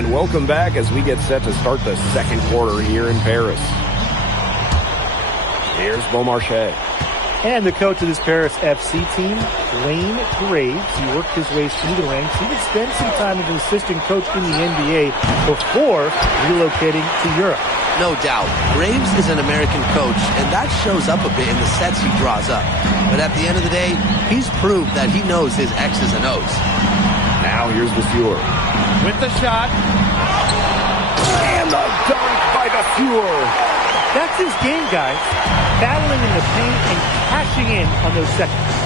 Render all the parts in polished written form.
And welcome back as we get set to start the second quarter here in Paris. Here's Beaumarchais. And the coach of this Paris FC team, Wayne Graves. He worked his way through the ranks. He would spend some time as an assistant coach in the NBA before relocating to Europe. No doubt. Graves is an American coach, and that shows up a bit in the sets he draws up. But at the end of the day, he's proved that he knows his X's and O's. Now here's Vasseur. With the shot. And the dunk by Vasseur. That's his game, guys. Battling in the paint and cashing in on those seconds.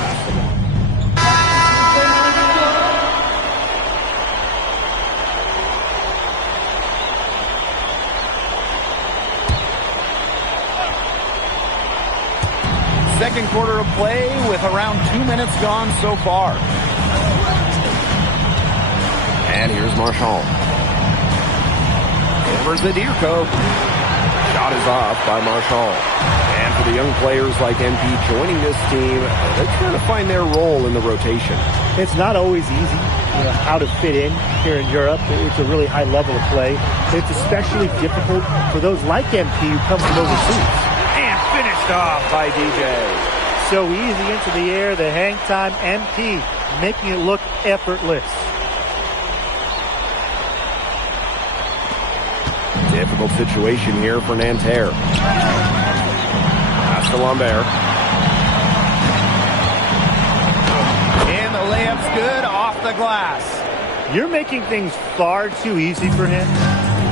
Second quarter of play with around 2 minutes gone so far. And here's Marchand. Over Zadirko. Shot is off by Marchand. And for the young players like MP joining this team, they're trying to find their role in the rotation. It's not always easy, how to fit in here in Europe. It's a really high level of play. It's especially difficult for those like MP who come from overseas. And finished off by DJ. So easy into the air, the hang time, MP making it look effortless. Difficult situation here for Nanterre. Pass to Lambert. And the layup's good off the glass. You're making things far too easy for him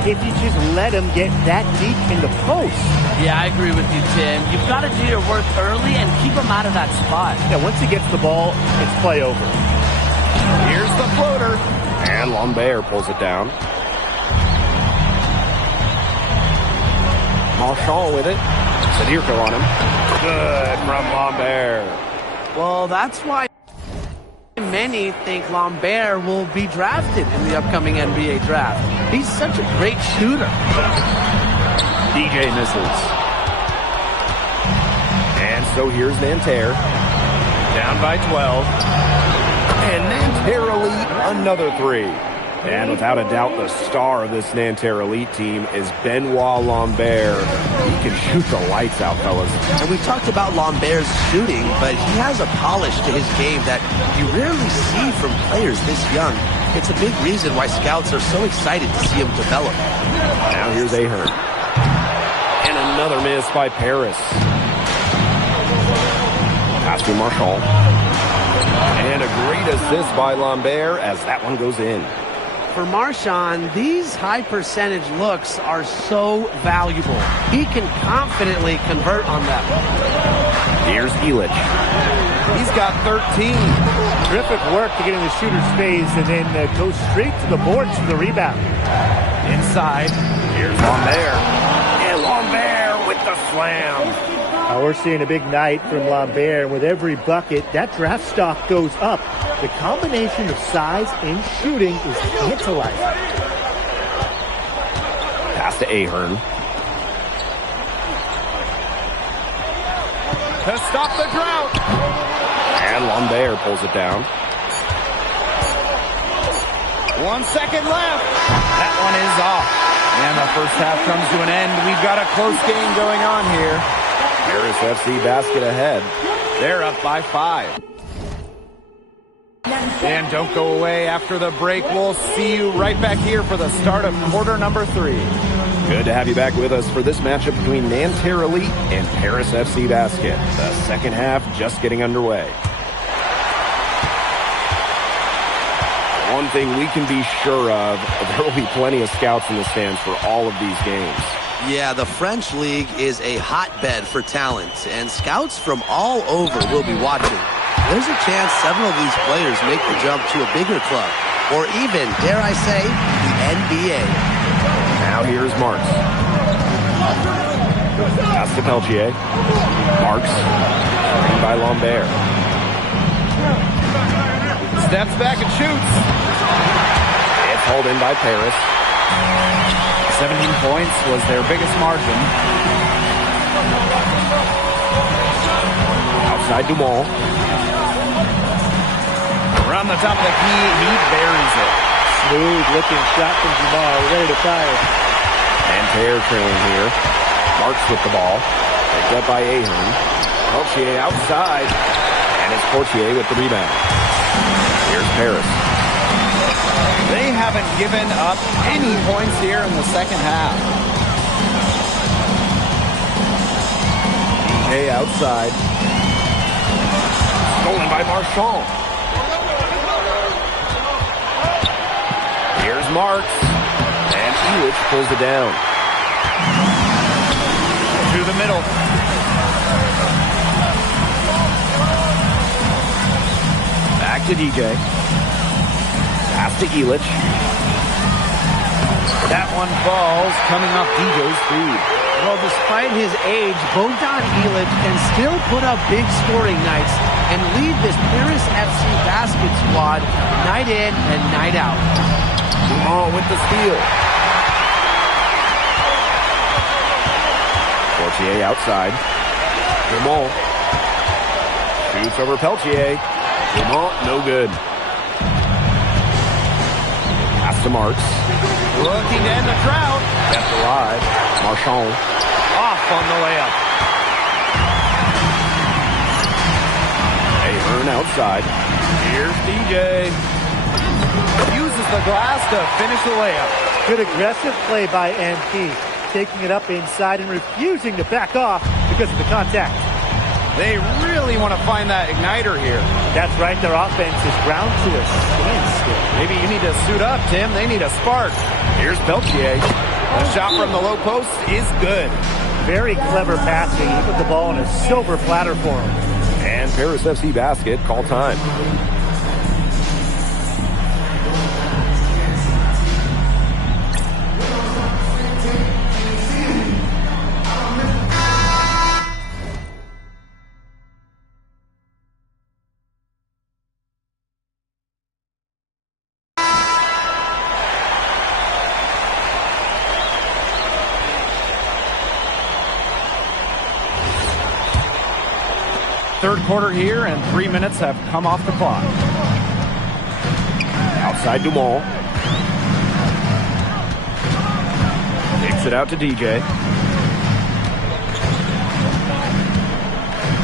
if you just let him get that deep in the post. Yeah, I agree with you, Tim. You've got to do your work early and keep him out of that spot. Yeah, once he gets the ball, it's play over. Here's the floater. And Lambert pulls it down. Marchand with it. Zadirko on him. Good from Lambert. Well, that's why many think Lambert will be drafted in the upcoming NBA draft. He's such a great shooter. DJ misses. And so here's Nanterre. Down by 12. And Nanterre Elite, another three. And without a doubt, the star of this Nanterre Elite team is Benoit Lambert. He can shoot the lights out, fellas. And we talked about Lambert's shooting, but he has a polish to his game that you rarely see from players this young. It's a big reason why scouts are so excited to see him develop. Now here's Ahern. And another miss by Paris. Pass to Marchand. And a great assist by Lambert as that one goes in. For Marchand, these high percentage looks are so valuable. He can confidently convert on them. Here's Illich. He's got 13. Terrific work to get in the shooter's face and then go straight to the boards for the rebound. Inside. Here's Lambert. And Lambert with the slam. We're seeing a big night from Lambert. With every bucket, that draft stock goes up. The combination of size and shooting is tantalizing. Pass to Ahern. To stop the drought. And Lambert pulls it down. 1 second left. That one is off. And the first half comes to an end. We've got a close game going on here. Paris FC basket ahead. They're up by 5. And don't go away after the break. We'll see you right back here for the start of quarter number 3. Good to have you back with us for this matchup between Nanterre Elite and Paris FC Basket. The second half just getting underway. One thing we can be sure of, there will be plenty of scouts in the stands for all of these games. Yeah, the French League is a hotbed for talent, and scouts from all over will be watching. There's a chance several of these players make the jump to a bigger club, or even, dare I say, the NBA. Now here's Marks. Pass to Peltier. Marks, screened by Lambert. Steps back and shoots. It's hauled in by Paris. 17 points was their biggest margin. Outside Dumont. Around the top of the key, he buries it. Smooth looking shot from Jamal. Ready to fire. And Pair trailing here. Marks with the ball. Picked up by Ahern. Peltier outside. And it's Portier with the rebound. Here's Paris. They haven't given up any points here in the second half. DJ outside. Stolen by Marchand. Here's Marks. And Elitch pulls it down. To the middle. Back to DJ. Pass to Elitch. That one falls, coming off DJ's feed. Well, despite his age, Bogdan Elitch can still put up big scoring nights and lead this Paris FC basket squad night in and night out. Dumont with the steal. Portier outside. Dumont shoots over Peltier. Dumont, no good. Pass to Marks. Looking to end the drought. Kept alive. Marchand. Off on the layup. Ahern outside. Here's DJ. Uses the glass to finish the layup. Good aggressive play by MP. Taking it up inside and refusing to back off because of the contact. They really want to find that igniter here. That's right. Their offense is ground to a standstill. Maybe you need to suit up, Tim. They need a spark. Here's Peltier. The shot from the low post is good. Very clever passing. He put the ball on a silver platter for him. And Paris FC basket, call time. Third quarter here, and 3 minutes have come off the clock. Outside Dumont. Takes it out to DJ.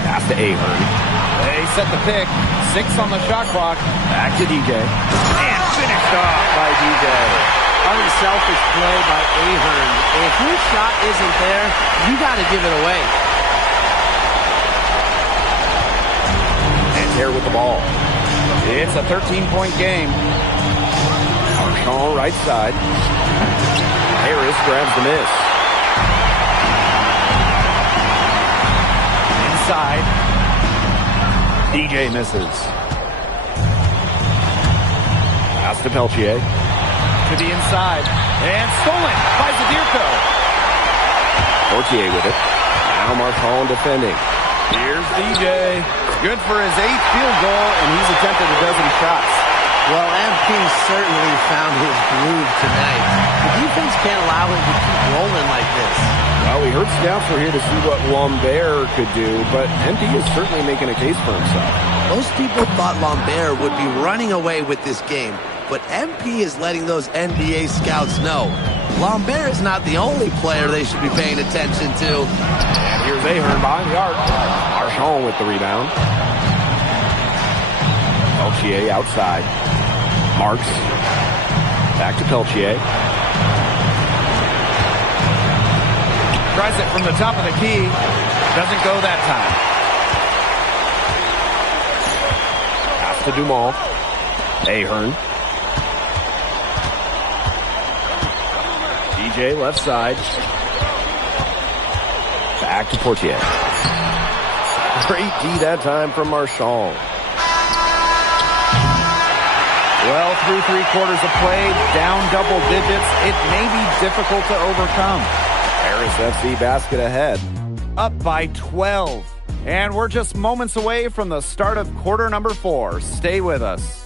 Pass to Ahern. They set the pick. 6 on the shot clock. Back to DJ. And finished off by DJ. Unselfish play by Ahern. If your shot isn't there, you got to give it away. Here with the ball. It's a 13-point game. Marchand right side. Harris grabs the miss. Inside. DJ misses. Pass to Peltier. To the inside. And stolen by Zadirko. Portier with it. Now Marchand defending. Here's DJ. Good for his 8th field goal, and he's attempted a dozen shots. Well, MP certainly found his groove tonight. The defense can't allow him to keep rolling like this. Well, we heard scouts were here to see what Lambert could do, but MP is certainly making a case for himself. Most people thought Lambert would be running away with this game, but MP is letting those NBA scouts know Lambert is not the only player they should be paying attention to. And here's Ahern behind the arc. Marchand with the rebound. Peltier outside. Marks. Back to Peltier. Tries it from the top of the key. Doesn't go that time. Pass to Dumont. Ahern. DJ left side. Back to Portier. Great D that time from Marchand. Well, through 3 quarters of play, down double digits, it may be difficult to overcome. Paris FC basket ahead. Up by 12. And we're just moments away from the start of quarter number 4. Stay with us.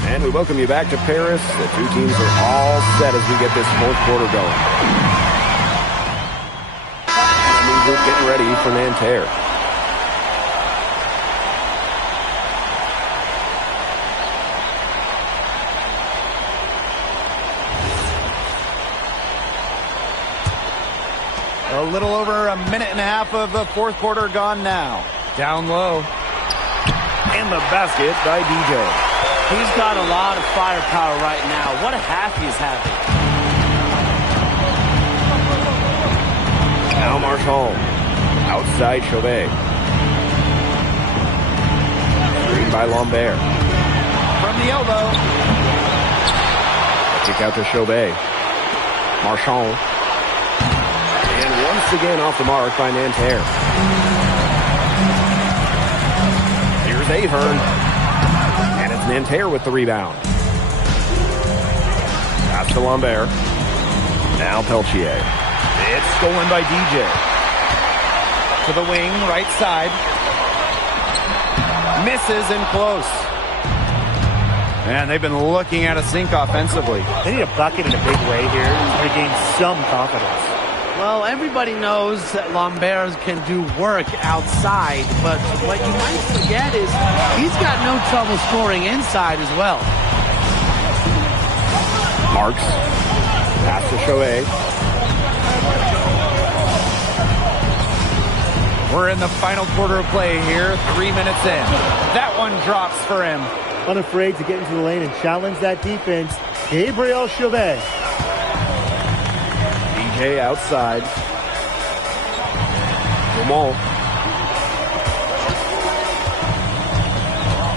And we welcome you back to Paris. The two teams are all set as we get this fourth quarter going. group getting ready for Nanterre. A little over a minute and a half of the fourth quarter gone now. Down low. And the basket by DJ. He's got a lot of firepower right now. What a half he's having. Now Marshall. Outside Chauvet. Screen by Lambert. From the elbow. Kick out to Chauvet. Marchand. And once again off the mark by Nanterre. Here's Ahern. And it's Nanterre with the rebound. Pass to Lambert. Now Peltier. It's stolen by DJ. To the wing, right side. Misses and close. Man, they've been looking at a sink offensively. They need a bucket in a big way here to regain some confidence. Well, everybody knows that Lambert can do work outside, but what you might forget is he's got no trouble scoring inside as well. Marks. Pass to Chauvet. We're in the final quarter of play here, 3 minutes in. That one drops for him. Unafraid to get into the lane and challenge that defense, Gabriel Chauvet. DJ outside. Dumont.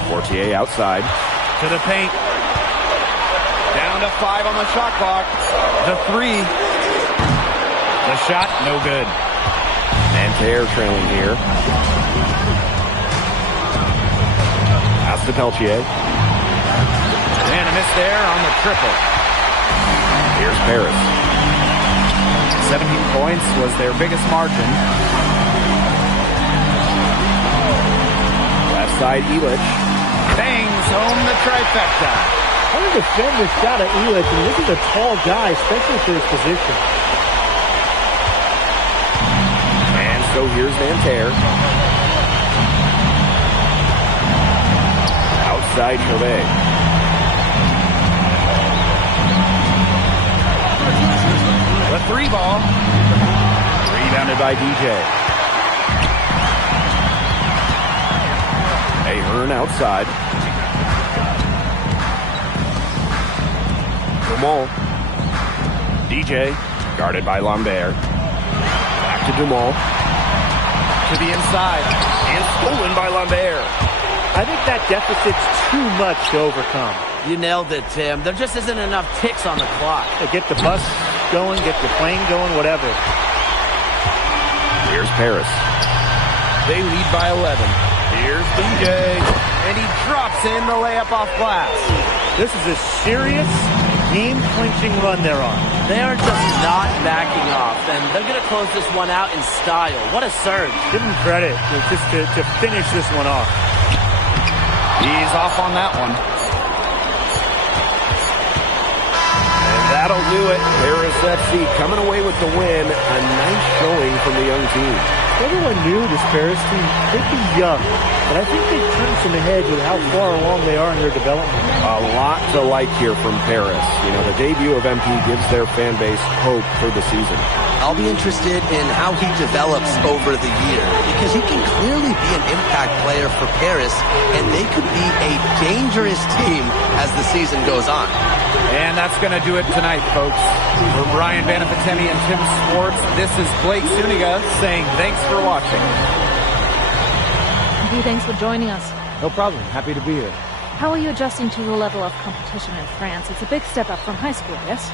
Fortier outside. To the paint. Down to 5 on the shot clock. The three. The shot, no good. Nanterre trailing here. Pass to Peltier. And a miss there on the triple. Here's Paris. 17 points was their biggest margin. Left side, Elich. Bangs home the trifecta. How to defend this shot at Elich? I mean, this is a tall guy, especially for his position. And so here's Nanterre. Outside Chauvet. The three ball. Rebounded by DJ. Ahern outside. Dumont. DJ. Guarded by Lambert. Back to Dumont. To the inside. And stolen by Lambert. I think that deficit's too much to overcome. You nailed it, Tim. There just isn't enough ticks on the clock. Get the bus going, get the plane going, whatever. Here's Paris. They lead by 11. Here's DJ. And he drops in the layup off glass. This is a serious game-clinching run they're on. They are just not backing off, and they're going to close this one out in style. What a surge. Give them credit just to finish this one off. He's off on that one. And that'll do it. Paris FC coming away with the win. A nice showing from the young team. Everyone knew this Paris team could be young, but I think they've turned some heads with how far along they are in their development. A lot to like here from Paris. You know, the debut of MP gives their fan base hope for the season. I'll be interested in how he develops over the year because he can clearly be an impact player for Paris, and they could be a dangerous team as the season goes on. And that's going to do it tonight, folks. For Brian Banafitemi and Tim Swartz, this is Blake Zuniga saying thanks for watching. Thanks for joining us. No problem. Happy to be here. How are you adjusting to the level of competition in France? It's a big step up from high school, yes?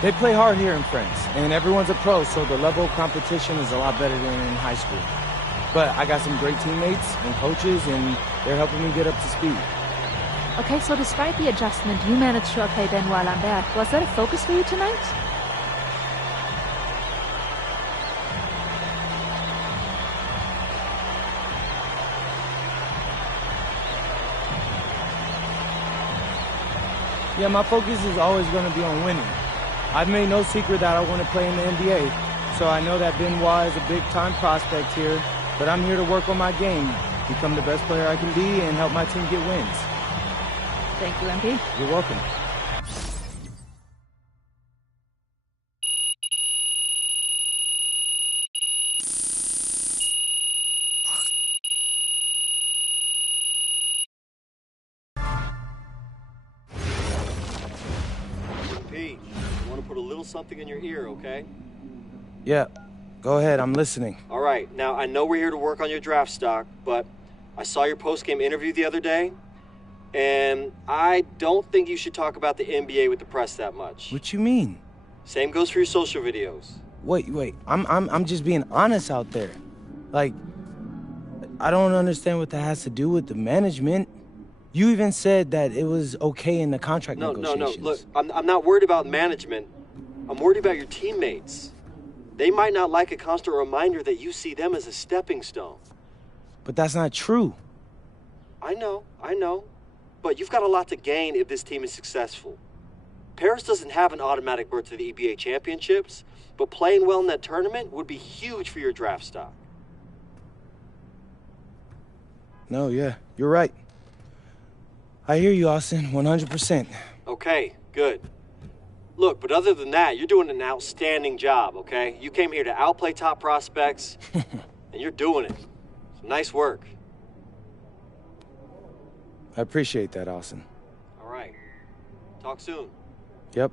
They play hard here in France, and everyone's a pro, so the level of competition is a lot better than in high school. But I got some great teammates and coaches, and they're helping me get up to speed. Okay, so despite the adjustment, you managed to okay Benoit Lambert. Was that a focus for you tonight? Yeah, my focus is always going to be on winning. I've made no secret that I want to play in the NBA, so I know that Benoit is a big-time prospect here, but I'm here to work on my game, become the best player I can be, and help my team get wins. Thank you, MP. You're welcome. Pete, I want to put a little something in your ear, okay? Yeah, go ahead, I'm listening. All right, now I know we're here to work on your draft stock, but I saw your post-game interview the other day, and I don't think you should talk about the NBA with the press that much. What you mean? Same goes for your social videos. Wait, I'm just being honest out there. Like, I don't understand what that has to do with the management. You even said that it was okay in the contract negotiations. No, look, I'm not worried about management. I'm worried about your teammates. They might not like a constant reminder that you see them as a stepping stone. But that's not true. I know. But you've got a lot to gain if this team is successful. Paris doesn't have an automatic berth to the EBA championships, but playing well in that tournament would be huge for your draft stock. No, yeah, you're right. I hear you, Austin, 100%. Okay, good. Look, but other than that, you're doing an outstanding job, okay? You came here to outplay top prospects, and you're doing it. Nice work. I appreciate that, Austin. All right. Talk soon. Yep.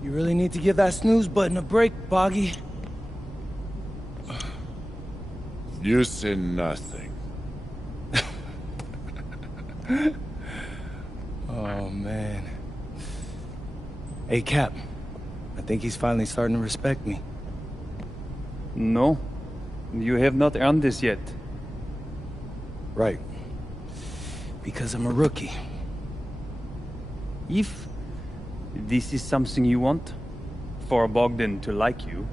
You really need to give that snooze button a break, Boggy. You say nothing. Oh, man. Hey, Cap. I think he's finally starting to respect me. No. You have not earned this yet. Right. because I'm a rookie. If this is something you want, for Bogdan to like you,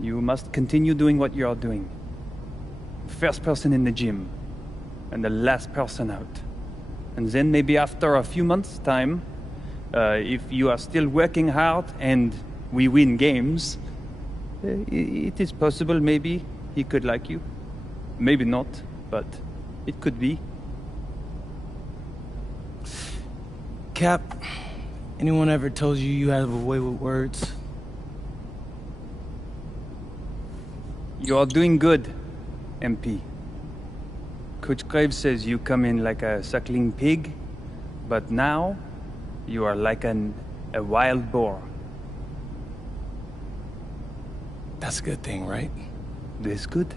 you must continue doing what you are doing. First person in the gym, and the last person out. And then maybe after a few months' time, if you are still working hard and we win games, it is possible maybe he could like you. Maybe not, but it could be. Cap, anyone ever told you you have a way with words? You are doing good, MP. Coach Graves says you come in like a suckling pig, but now you are like a wild boar. That's a good thing, right? This good?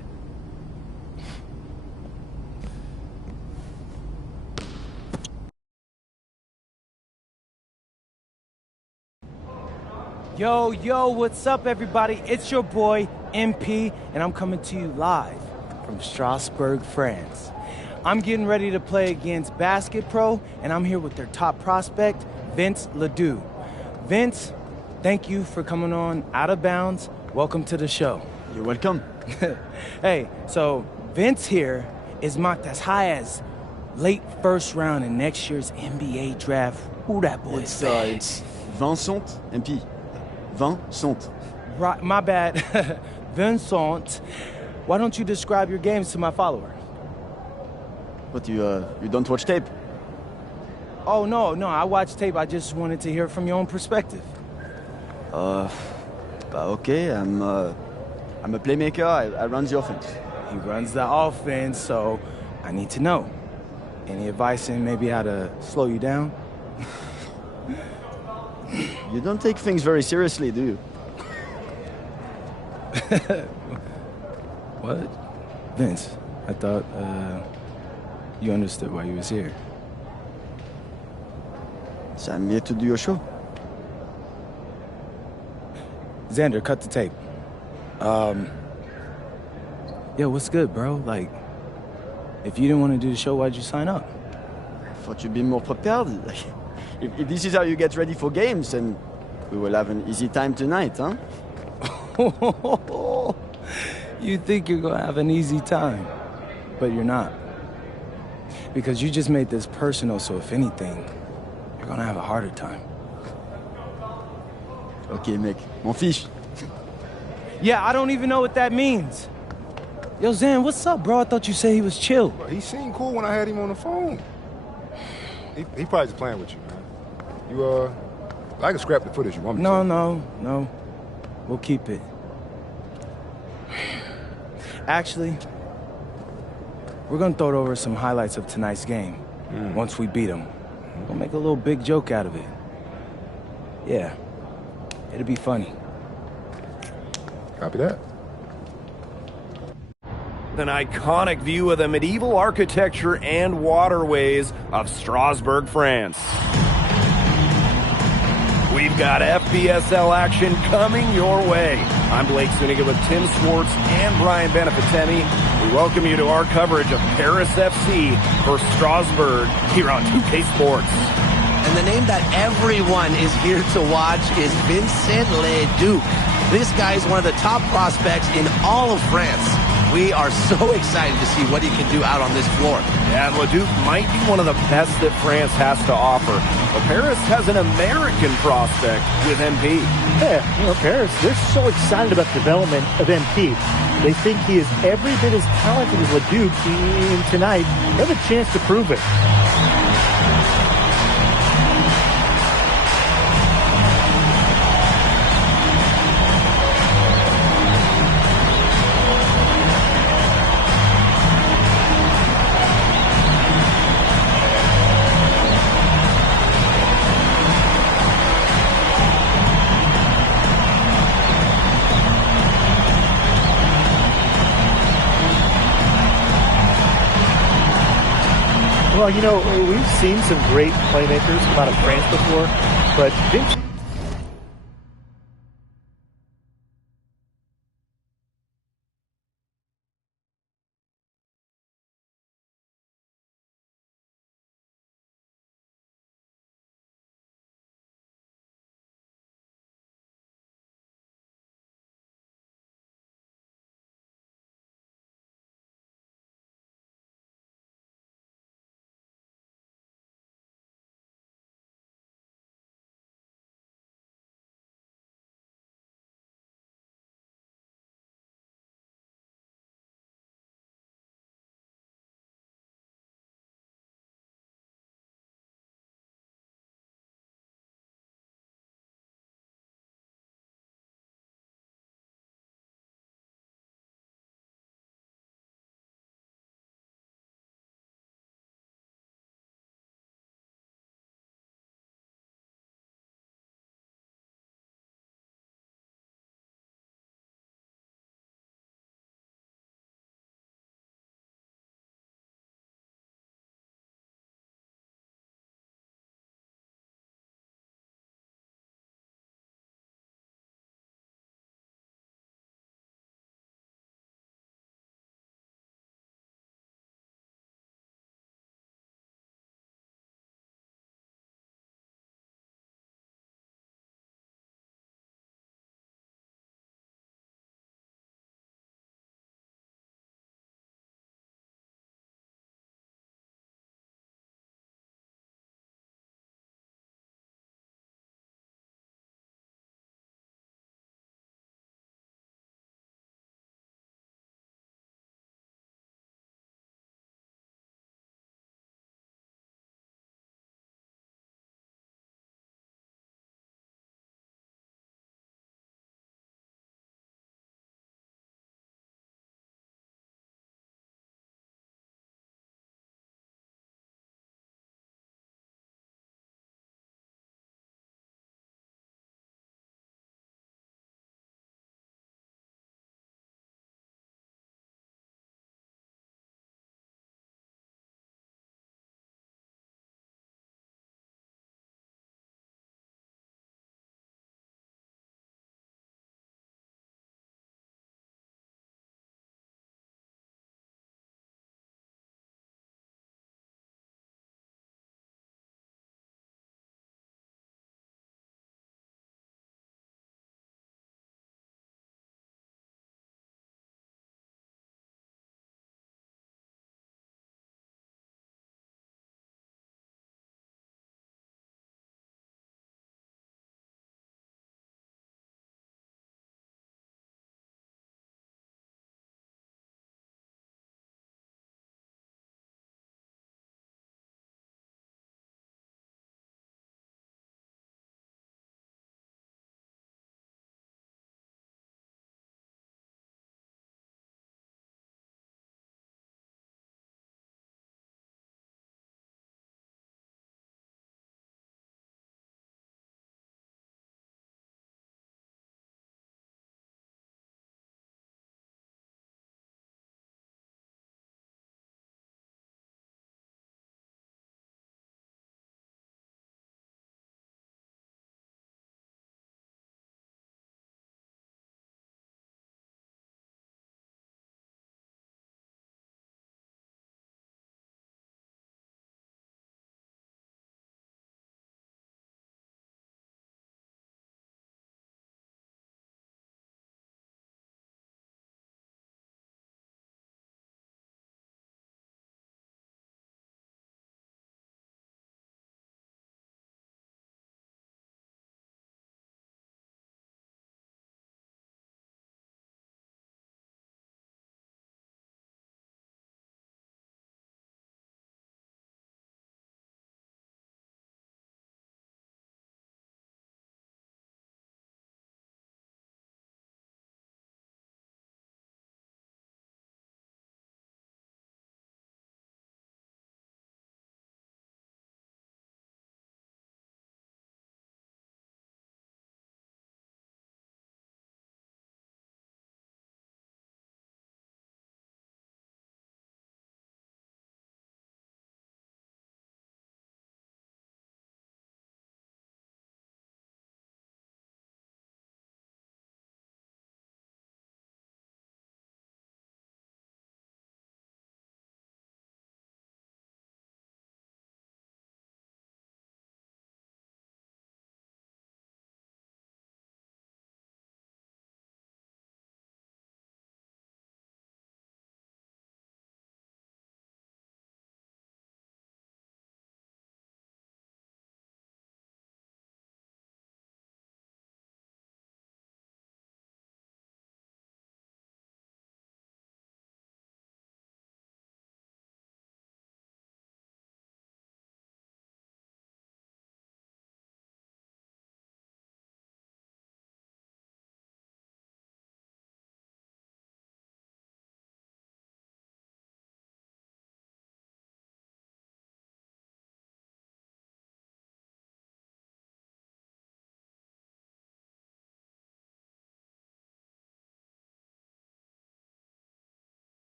Yo, what's up, everybody? It's your boy, MP, and I'm coming to you live from Strasbourg, France. I'm getting ready to play against Basket Pro, and I'm here with their top prospect, Vince Ledoux. Vince, thank you for coming on Out of Bounds. Welcome to the show. You're welcome. Hey, so Vince here is mocked as high as late first round in next year's NBA draft. Who that boy is? It's Vincent, MP. Vincent. Right, my bad. Vincent. Why don't you describe your games to my follower? But you don't watch tape? Oh, no, I watch tape. I just wanted to hear from your own perspective. Okay, I'm a playmaker. I run the offense. He runs the offense, so I need to know. Any advice in maybe how to slow you down? You don't take things very seriously, do you? What? Vince, I thought, you understood why you was here. So I'm here to do your show. Xander, cut the tape. Yo, what's good, bro? Like, if you didn't want to do the show, why'd you sign up? I thought you'd be more prepared. If this is how you get ready for games, then we will have an easy time tonight, huh? You think you're gonna have an easy time, but you're not. Because you just made this personal, so if anything, you're gonna have a harder time. Okay, mec. M'en fiche. Yeah, I don't even know what that means. Yo, Zan, what's up, bro? I thought you said he was chill. Bro, he seemed cool when I had him on the phone. He probably just playing with you, man. I can scrap the footage you want me to. No. We'll keep it. Actually, we're gonna throw over some highlights of tonight's game. Once we beat them. We'll make a little big joke out of it. Yeah. It'll be funny. Copy that. An iconic view of the medieval architecture and waterways of Strasbourg, France. We've got FBSL action coming your way. I'm Blake Zuniga with Tim Swartz and Brian Benefatemi. We welcome you to our coverage of Paris FC versus Strasbourg here on 2K Sports. And the name that everyone is here to watch is Vincent Ledoux. This guy is one of the top prospects in all of France. We are so excited to see what he can do out on this floor. Yeah, and Ledoux might be one of the best that France has to offer. But Paris has an American prospect with MP. Yeah, Paris, they're so excited about the development of MP. They think he is every bit as talented as Ledoux, and tonight they have a chance to prove it. Well, we've seen some great playmakers come out of France before, but Vince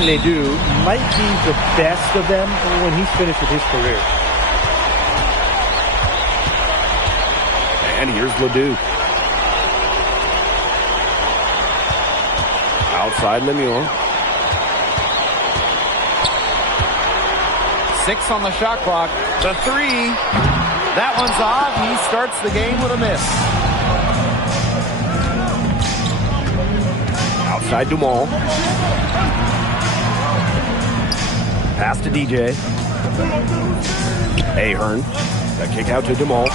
Ledoux might be the best of them when he's finished with his career. And here's Ledoux. Outside Lemuel. 6 on the shot clock. The 3. That one's off. He starts the game with a miss. Outside Dumal. Pass to DJ. Ahern. A kick out to Dumal.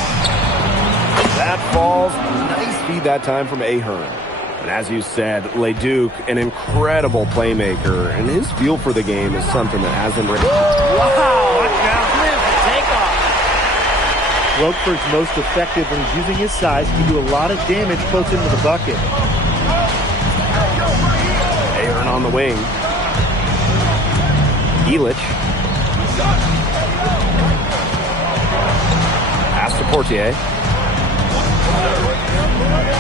That falls. Nice feed that time from Ahern. And as you said, Leduc, an incredible playmaker, and his feel for the game is something that hasn't really... Wow! Watch out. Takeoff. Roquefort's most effective when he's using his size. He can do a lot of damage close into the bucket. Ahern on the wing. Elich. Pass to Portier.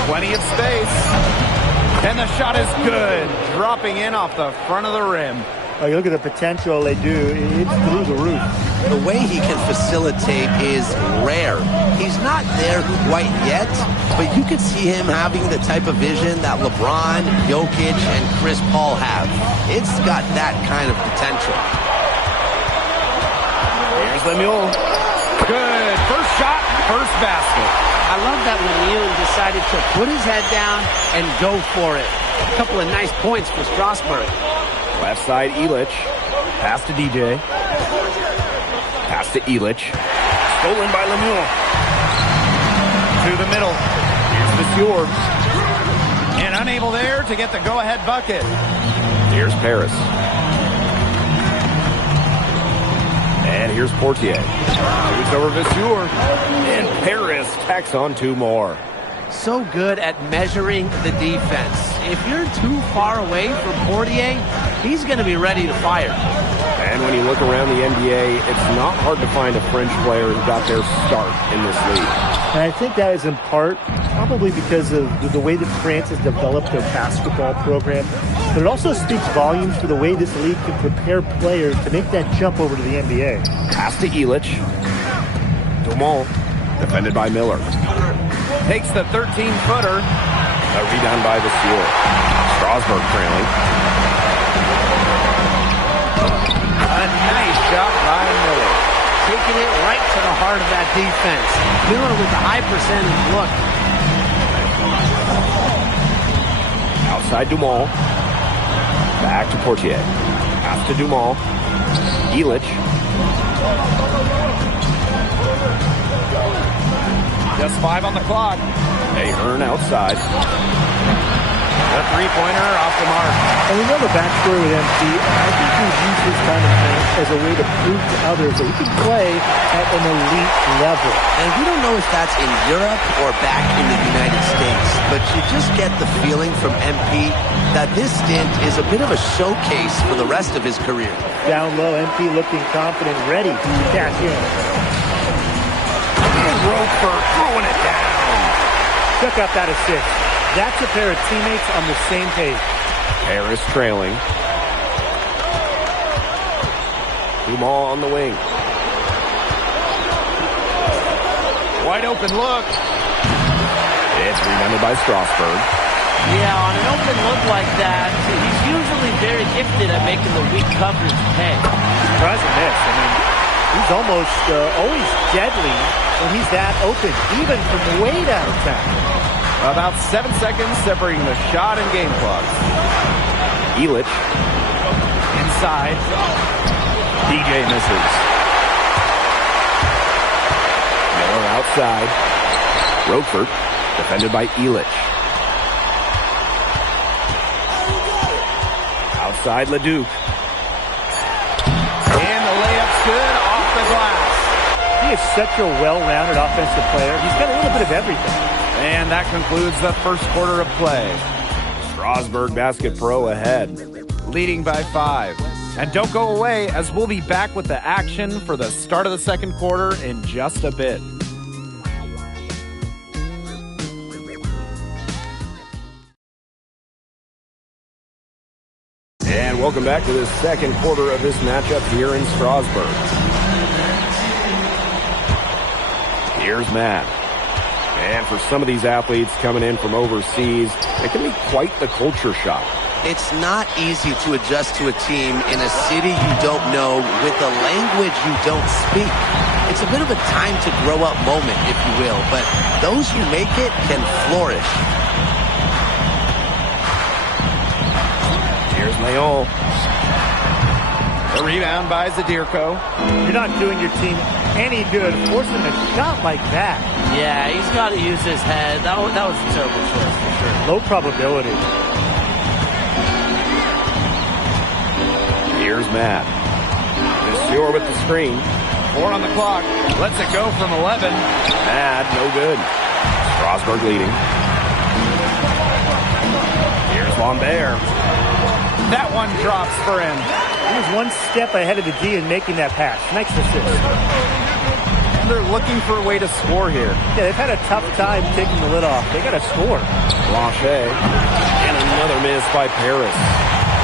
Plenty of space. And the shot is good. Dropping in off the front of the rim. Oh, you look at the potential they do. It's through the roof. The way he can facilitate is rare. He's not there quite yet, but you could see him having the type of vision that LeBron, Jokic, and Chris Paul have. It's got that kind of potential. Here's Lemuel. Good. First shot, first basket. I love that Lemuel decided to put his head down and go for it. A couple of nice points for Strasburg. Left side, Elich. Pass to DJ. Pass to Elich. Stolen by Lemuel. To the middle. Here's Monsieur. And unable there to get the go-ahead bucket. Here's Paris. And here's Portier. Shoots over Monsieur. And Paris tacks on 2 more. So good at measuring the defense. If you're too far away from Portier, he's going to be ready to fire. And when you look around the NBA, it's not hard to find a French player who got their start in this league. And I think that is in part probably because of the way that France has developed their basketball program. But it also speaks volumes to the way this league can prepare players to make that jump over to the NBA. Pass to Elich. Dumont, defended by Miller. Takes the 13-footer. A rebound by Vasseur. Strasburg trailing. A nice shot by Miller. Taking it right to the heart of that defense. Miller with the high percentage look. Outside Dumont. Back to Portier. Pass to Dumont. Elich. Just 5 on the clock. Ahern outside. The three-pointer off the mark. And we know the backstory with MP. I think he's used his time in France as a way to prove to others that he can play at an elite level. And we don't know if that's in Europe or back in the United States, but you just get the feeling from MP that this stint is a bit of a showcase for the rest of his career. Down low, MP looking confident, ready to cash in. Roquefort throwing it down. Check out that assist. That's a pair of teammates on the same page. Harris trailing. Dumal on the wing. Wide open look. It's rebounded by Strasburg. Yeah, on an open look like that, he's usually very gifted at making the weak coverage pay. Surprising miss. I mean, he's almost always deadly when he's that open, even from way downtown. About 7 seconds separating the shot and game clocks. Elich. Inside. DJ misses. Miller outside. Roquefort, defended by Elich. Outside Leduc. And the layup's good off the glass. He is such a well-rounded offensive player. He's got a little bit of everything. And that concludes the first quarter of play. Strasburg Basket Pro ahead, leading by 5. And don't go away, as we'll be back with the action for the start of the second quarter in just a bit. Welcome back to the second quarter of this matchup here in Strasbourg. Here's Matt. And for some of these athletes coming in from overseas, it can be quite the culture shock. It's not easy to adjust to a team in a city you don't know with a language you don't speak. It's a bit of a time to grow up moment, if you will, but those who make it can flourish. Here's Leon. The rebound by Zadirko. You're not doing your team any good forcing a shot like that. Yeah, he's got to use his head. That was a terrible choice for sure. Low probability. Here's Matt. Monsieur with the screen. 4 on the clock. Lets it go from 11. Matt, no good. Strasbourg leading. Here's Lambert. That one drops for him. He was one step ahead of the D in making that pass. Nice assist. And they're looking for a way to score here. Yeah, they've had a tough time taking the lid off. They got to score. Blanchet. And another miss by Paris.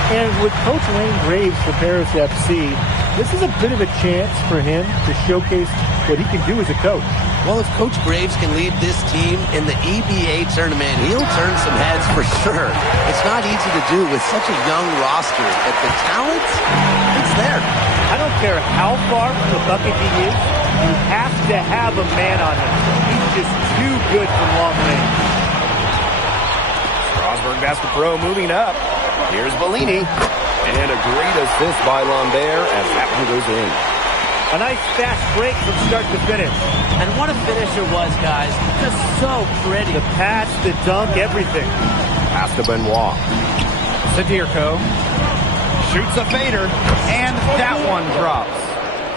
And with Coach Lane Graves for Paris FC, this is a bit of a chance for him to showcase what he can do as a coach. Well, if Coach Graves can lead this team in the EBA tournament, he'll turn some heads for sure. It's not easy to do with such a young roster, but the talent, it's there. I don't care how far from the bucket he is, you have to have a man on him. He's just too good from long range. Strasbourg Basket Pro moving up. Here's Bellini. And a great assist by Lambert as that one goes in. A nice fast break from start to finish. And what a finish it was, guys. Just so pretty. The pass, the dunk, everything. Pass to Benoit. Zadirko shoots a fader, and that one drops.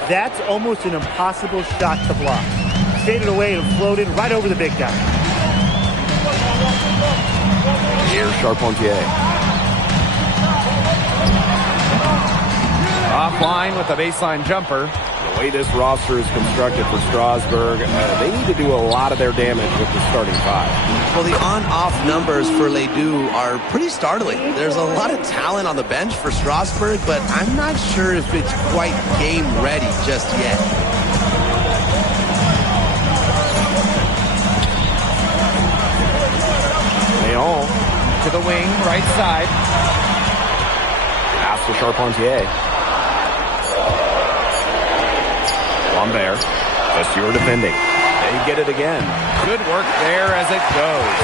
That's almost an impossible shot to block. Faded away and floated right over the big guy. Here's Charpentier. Offline with a baseline jumper. The way this roster is constructed for Strasbourg, they need to do a lot of their damage with the starting five. Well, the on-off numbers for Les Deux are pretty startling. There's a lot of talent on the bench for Strasbourg, but I'm not sure if it's quite game ready just yet. Leon to the wing, right side. Pass to Charpentier. Lambert. Monsieur defending. They get it again. Good work there as it goes.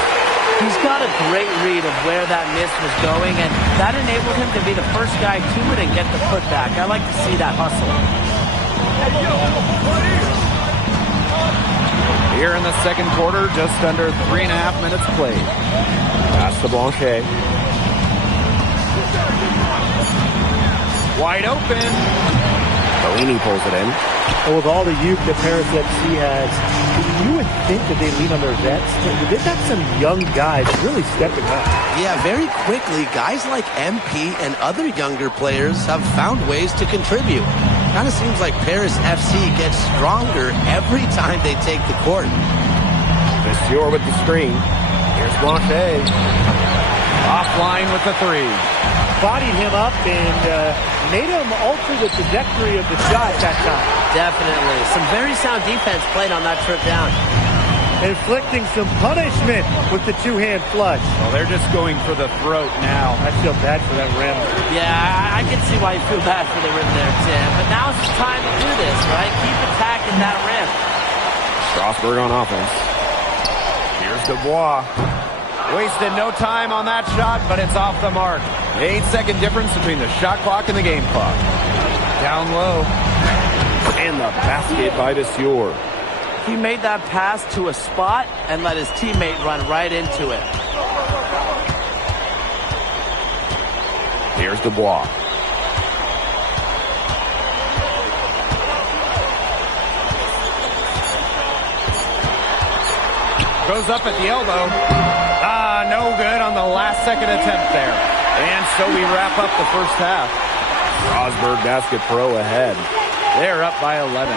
He's got a great read of where that miss was going, and that enabled him to be the first guy to it and get the putback. I like to see that hustle. Here in the second quarter, just under 3.5 minutes played. Pass to Blanchet. Wide open. Bellini pulls it in. And with all the youth that Paris FC has, you would think that they lean on their vets. They've got some young guys really stepping up. Yeah, very quickly, guys like MP and other younger players have found ways to contribute. Kind of seems like Paris FC gets stronger every time they take the court. Monsieur with the screen. Here's Blanchet. Offline with the three. Bodied him up and made him alter the trajectory of the shot that time. Definitely. Some very sound defense played on that trip down. Inflicting some punishment with the two-hand flush. Well, they're just going for the throat now. I feel bad for that rim. Yeah, I can see why you feel bad for the rim there, Tim. But now's the time to do this, right? Keep attacking that rim. Strasbourg on offense. Here's Dubois. Wasted no time on that shot, but it's off the mark. 8-second difference between the shot clock and the game clock. Down low. And the basket by Monsieur. He made that pass to a spot and let his teammate run right into it. Here's Dubois. Goes up at the elbow. No good on the last second attempt there. And so we wrap up the first half. Strasbourg Basket Pro ahead. They're up by 11.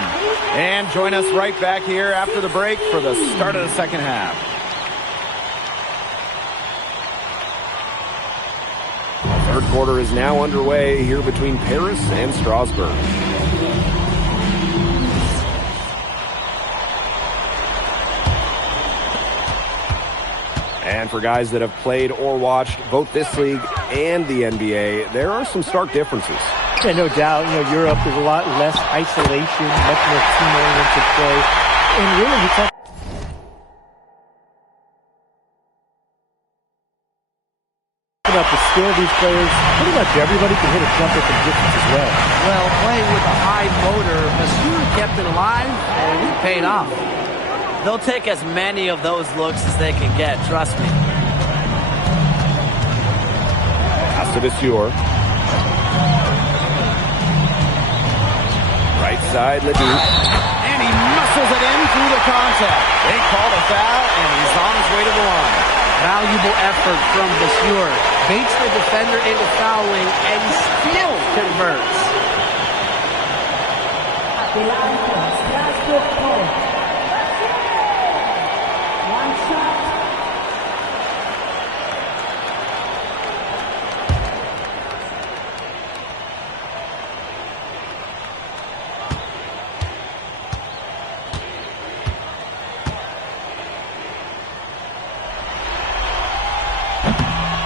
And join us right back here after the break for the start of the second half. Third quarter is now underway here between Paris and Strasbourg. And for guys that have played or watched both this league and the NBA, there are some stark differences. Yeah, no doubt. Europe, there's a lot less isolation, much more team-oriented play. And really, you talk about the skill of these players. Pretty much everybody can hit a jumper from distance as well. Well, playing with a high motor, Masur kept it alive, and it paid off. They'll take as many of those looks as they can get, trust me. Pass to Masur. Right side, Ledoux. And he muscles it in through the contact. They called a foul, and he's on his way to the line. Valuable effort from Masur. Baits the defender into fouling and still converts.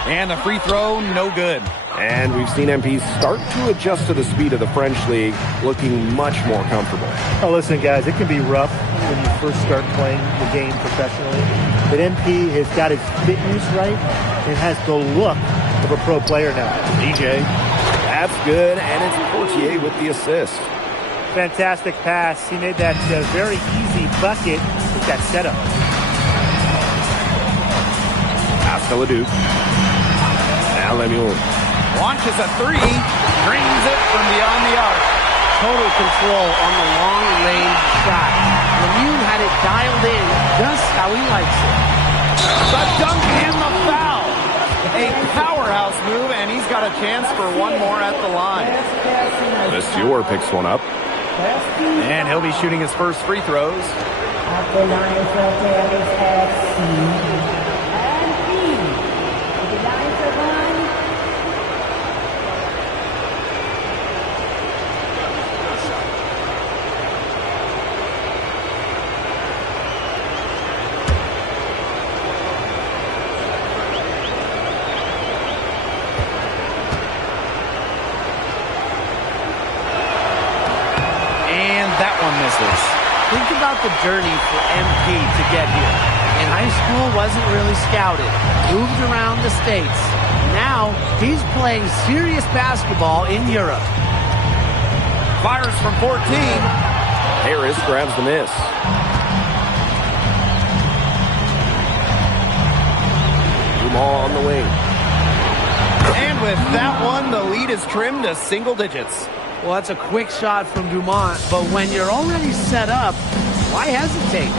And the free throw, no good. And we've seen MP start to adjust to the speed of the French league, looking much more comfortable. Oh, listen, guys, it can be rough when you first start playing the game professionally. But MP has got his fitness right and has the look of a pro player now. DJ, that's good, and it's Portier with the assist. Fantastic pass. He made that very easy bucket with that setup. Pass to Ledoux. Now Lemuel. Launches a three, drains it from beyond the arc. Total control on the long-range shot. Lemuel had it dialed in just how he likes it. The dunk and the foul. A powerhouse move, and he's got a chance for one more at the line. Masur picks one up. And he'll be shooting his first free throws. At the line for Paris FC. Think about the journey for MP to get here. In high school, wasn't really scouted. Moved around the States. Now, he's playing serious basketball in Europe. Fires from 14. Harris grabs the miss. Dumas on the wing. And with that one, the lead is trimmed to single digits. Well, that's a quick shot from Dumont, but when you're already set up, why hesitate?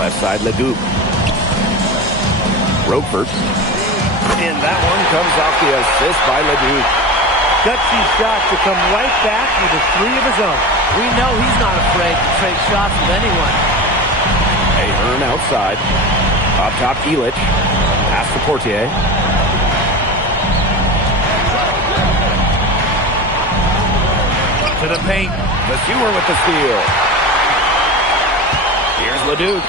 Left side, Ledoux. Roquefort. And that one comes off the assist by Ledoux. Gutsy shot to come right back with a three of his own. We know he's not afraid to trade shots with anyone. Ahern outside. Up top, Illich. Pass to Portier. To the paint. Masur with the steal. Here's Ledoux.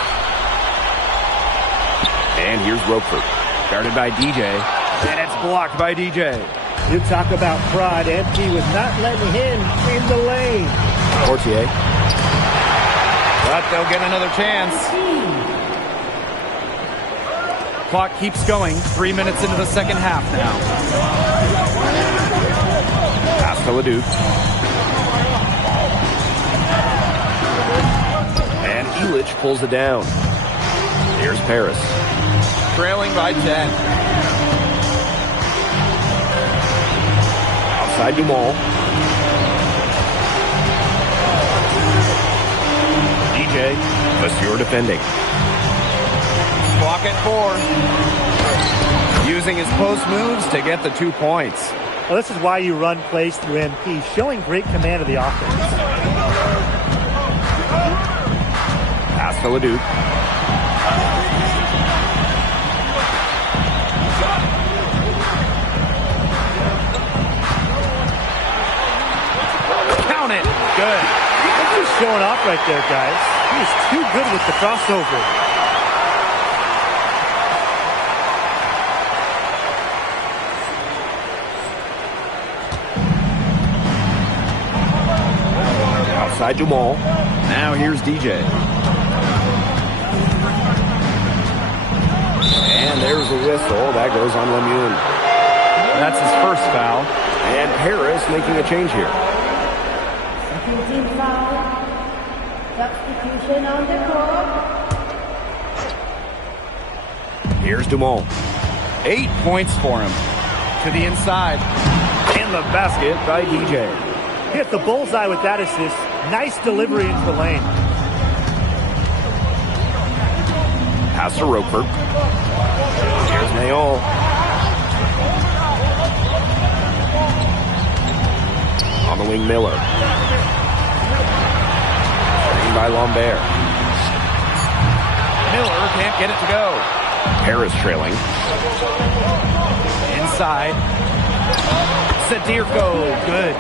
And here's Roquefort. Guarded by DJ. And it's blocked by DJ. You talk about pride. MP was not letting him in the lane. Portier. But they'll get another chance. Clock keeps going. 3 minutes into the second half now. Pass to Ledoux. Illich pulls it down. Here's Paris. Trailing by 10. Outside Dumont. DJ. Masur defending. Clock at 4. Using his post moves to get the 2 points. Well, this is why you run plays through MP, showing great command of the offense. Pass to Ledoux. Count it. Good. He's just showing off right there, guys. He is too good with the crossover. Outside Jamal. Now here's DJ. And there's a whistle. That goes on Lemoon. That's his first foul. And Harris making a change here. Second team foul. Substitution on the court. Here's Jamal. 8 points for him. To the inside. And the basket by DJ. Hit the bullseye with that assist. Nice delivery into the lane. Pass to Roper. Here's Naol. On the wing, Miller. Screen by Lambert. Miller can't get it to go. Harris trailing. Inside. Sadirko, good.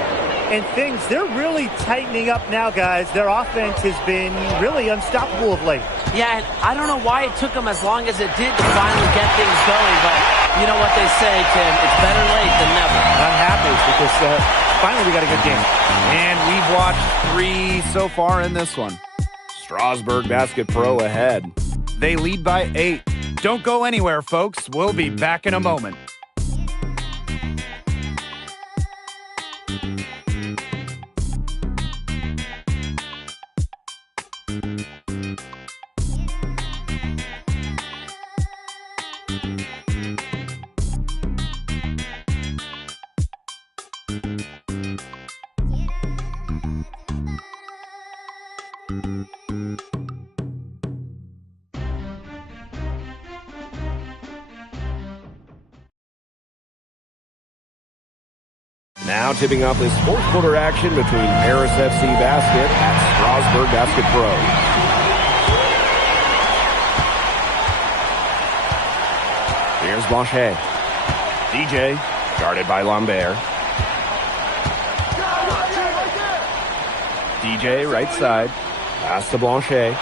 And they're really tightening up now, guys. Their offense has been really unstoppable of late. Yeah, and I don't know why it took them as long as it did to finally get things going, but you know what they say, Tim, it's better late than never. I'm happy because finally we got a good game. And we've watched 3 so far in this one. Strasburg Basket Pro ahead. They lead by 8. Don't go anywhere, folks. We'll be back in a moment. Now tipping off this fourth quarter action between Paris FC Basket and Strasburg Basket Pro. Here's Blanchet. DJ, guarded by Lambert. DJ, right side. Pass to Blanchet.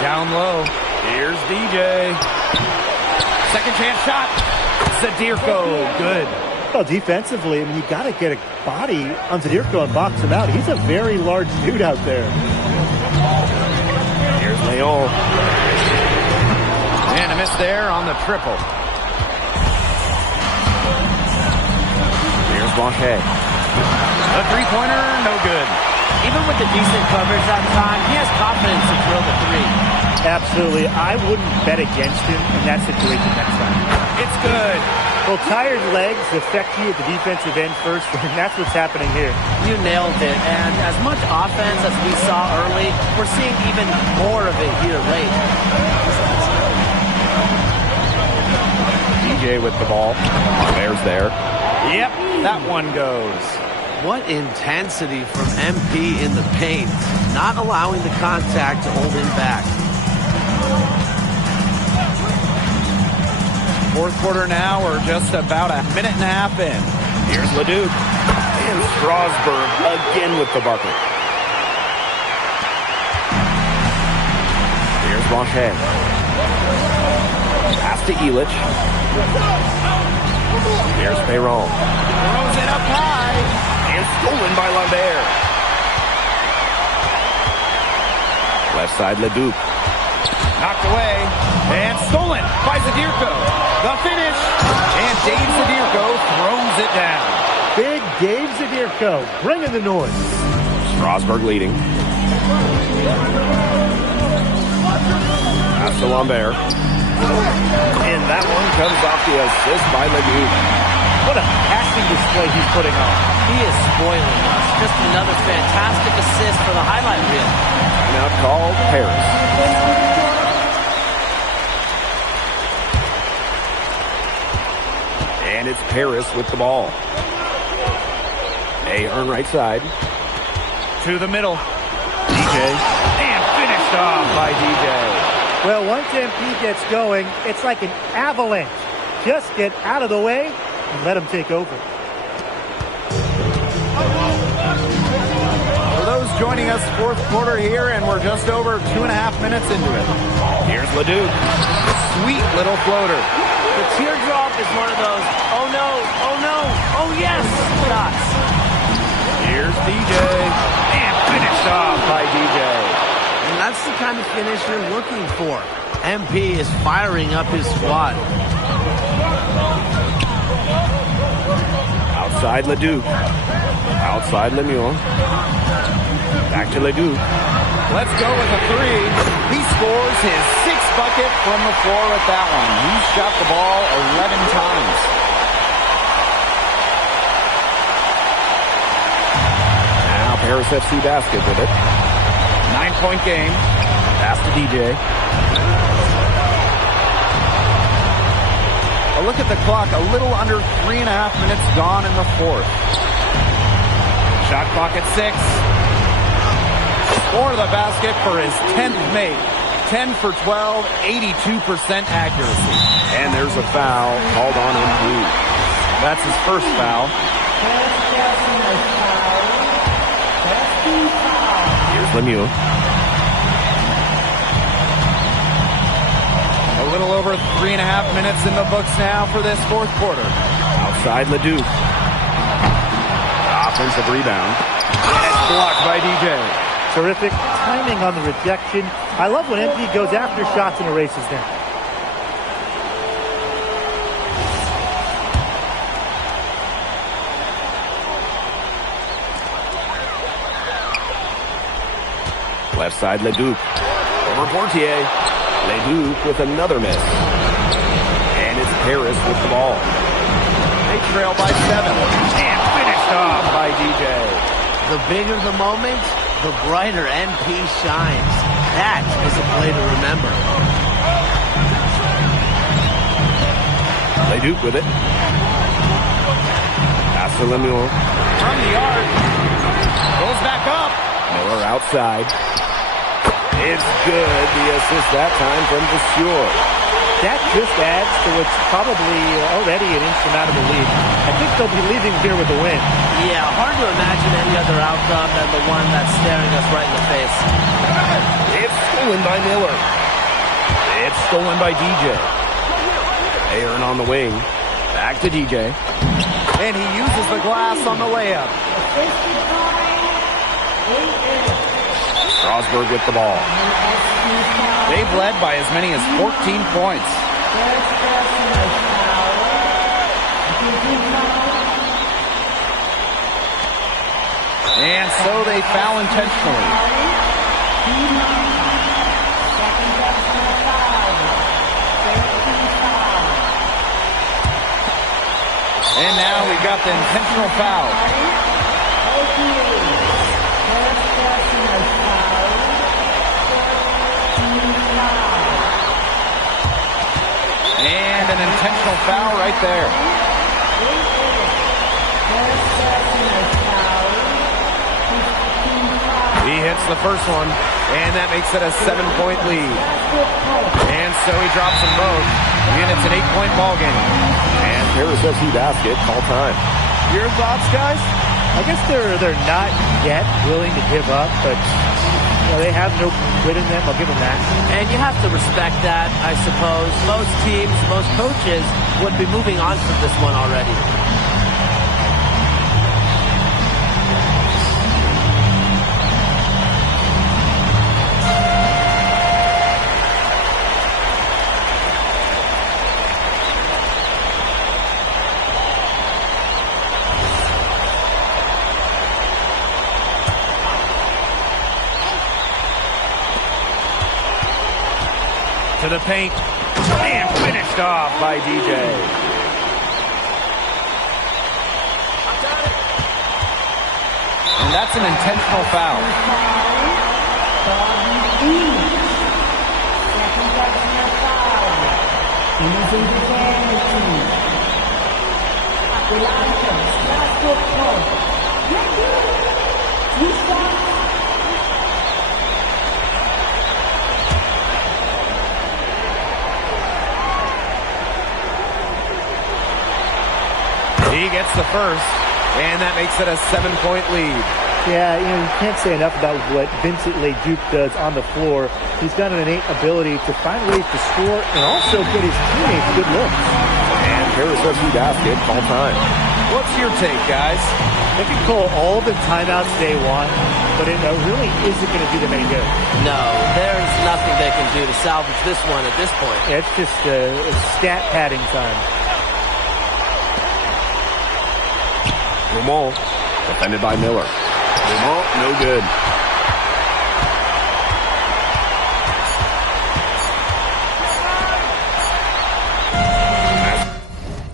Down low. Here's DJ. Second chance shot. Sadirko, good. Well, defensively, I mean, you got to get a body on Zadirko and box him out. He's a very large dude out there. Here's Leon. And a miss there on the triple. Here's Blanchet. The three-pointer, no good. Even with the decent coverage that time, he has confidence to drill the 3. Absolutely. I wouldn't bet against him in that situation next time. It's good. Well, tired legs affect you at the defensive end first, and that's what's happening here. You nailed it. And as much offense as we saw early, we're seeing even more of it here late. DJ with the ball. There's there. Yep, that one goes. What intensity from MP in the paint, not allowing the contact to hold him back. Fourth quarter now, we're just about a minute and a half in. Here's Leduc. And Strasburg again with the bucket. Here's Blanchet. Pass to Elich. Here's Perron. Throws it up high. And stolen by Lambert. Left side, Leduc. Knocked away. And stolen by Zadirko. The finish. And Dave Zadirko throws it down. Big Dave Zadirko bringing the noise. Strasburg leading. Pass to Lambert. And that one comes off the assist by Leduc. What a passing display he's putting on. He is spoiling us. Just another fantastic assist for the highlight reel. Now called Paris. And it's Paris with the ball. Ahern right side. To the middle. DJ. And finished off by DJ. Well, once MP gets going, it's like an avalanche. Just get out of the way and let him take over. joining us, fourth quarter here, and we're just over 2.5 minutes into it. Here's Leduc. Sweet little floater. The teardrop is one of those, oh no, oh no, oh yes, shots. Here's DJ. And finished off by DJ. And that's the kind of finish you're looking for. MP is firing up his squad. Outside Leduc. Outside Lemuel. Back to Leduc. Let's go with a three. He scores his 6th bucket from the floor at that one. He's shot the ball 11 times. Now Paris FC basket with it. 9-point game. Pass to DJ. A look at the clock. A little under 3.5 minutes gone in the fourth. Shot clock at 6. For the basket for his 10th make. 10 for 12, 82% accuracy. And there's a foul called on MP. That's his first foul. Here's Lemieux. A little over 3.5 minutes in the books now for this fourth quarter. Outside Leduc. Offensive rebound. And it's blocked by DJ. Terrific timing on the rejection. I love when MP goes after shots and erases them. Left side Leduc. Over Portier. Leduc with another miss. And it's Paris with the ball. They trail by 7. And finished off by DJ. The bigger the moment, the brighter MP shines. That is a play to remember. Leduc with it. Pass to Lemuel. From the arc. Goes back up. Miller outside. It's good. The assist that time from Vasseur. That just adds to what's probably already an insurmountable lead. I think they'll be leaving here with a win. Yeah, hard to imagine any other outcome than the one that's staring us right in the face. It's stolen by Miller. It's stolen by DJ. Aaron on the wing. Back to DJ. And he uses the glass on the layup. Strasburg with the ball. They've led by as many as 14 points. And so they foul intentionally. And now we've got the intentional foul. And an intentional foul right there. He hits the first one, and that makes it a 7-point lead. And so he drops them both, and it's an 8-point ball game. And Paris FC basket, call time. Your thoughts, guys? I guess they're not yet willing to give up, but they have no quit in them. I'll give them that. And you have to respect that, I suppose. Most teams, most coaches would be moving on from this one already. To the paint, and finished off by DJ. And that's an intentional foul. He gets the first, and that makes it a 7-point lead. Yeah, you can't say enough about what Vincent LeDuc does on the floor. He's got an innate ability to find ways to score and also get his teammates good looks. And Paris FC basket, call time. What's your take, guys? They can call all the timeouts they want, but it really isn't going to do them any good. No, there's nothing they can do to salvage this one at this point. Yeah, it's just stat padding time. Dumont, defended by Miller. Dumont, no good.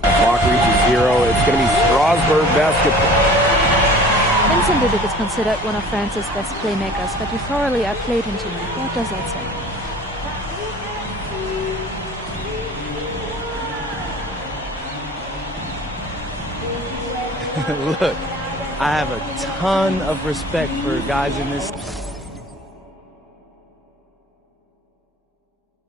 The clock reaches 0. It's going to be Strasbourg basketball. Vincent LeDuc is considered one of France's best playmakers, but he thoroughly outplayed him tonight. What does that say? Look, I have a ton of respect for guys in this